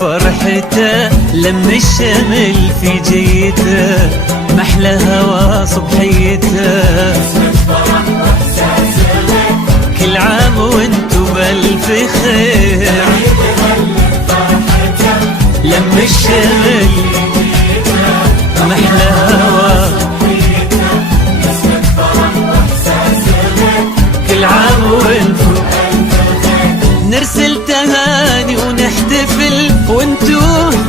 فرحته لما الشمل في جيته، محلى هوا صبحيته. كل عام وانتو بألف خير، لما الشمل محلى هوا. كل عام وانتو نرسل تهاني ونحتفل، وانتو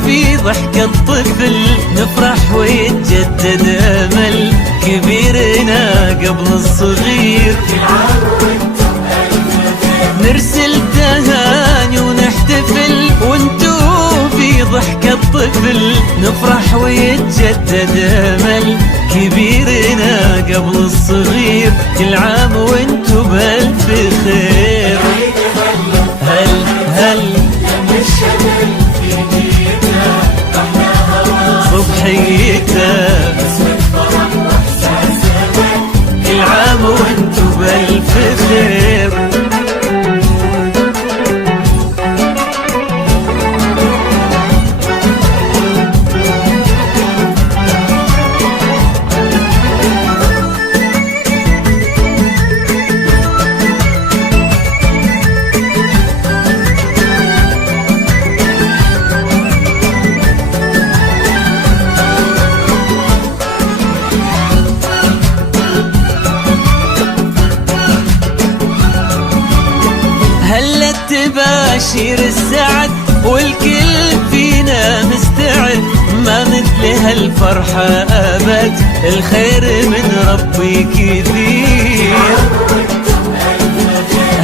في ضحكة طفل نفرح ويتجدد امل كبيرنا قبل الصغير. نرسل تهاني ونحتفل، وانتو في ضحكة طفل نفرح ويتجدد امل كبيرنا قبل الصغير. كل عام وانتو بألف خير. هل لما الشمل في جيته، محلى هوا صبحيته. كل عام وانتو بألف خير. هلا تباشير السعد والكل فينا مستعد، ما مثل هالفرحة أبد، الخير من ربي كثير.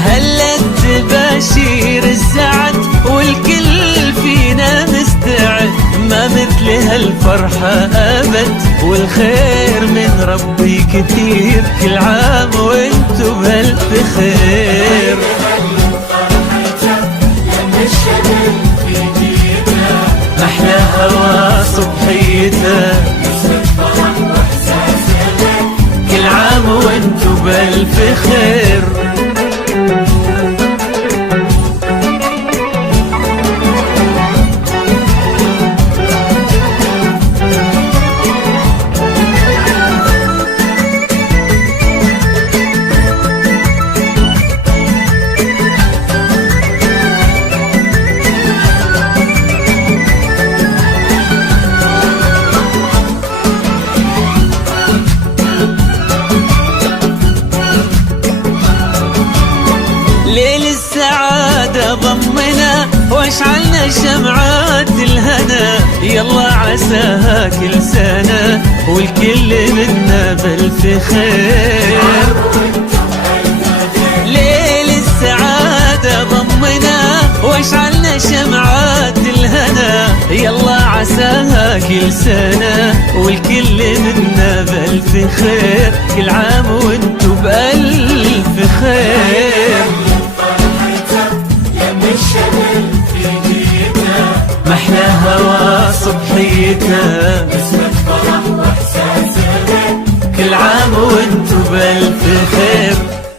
هلا تباشير السعد والكل فينا مستعد، ما مثل هالفرحة أبد، والخير من ربي كثير. كل عام وانتو بألف خير. محلى هوا صبحيته. كل عام وانتو بألف خير. ليل السعادة ضمنا واشعلنا شمعات الهنا، يلا عساها كل سنة والكل منا بألف خير. ليل السعادة ضمنا واشعلنا شمعات الهنا، يلا عساها كل سنة والكل منا بألف خير. كل عام وانتو بألف خير.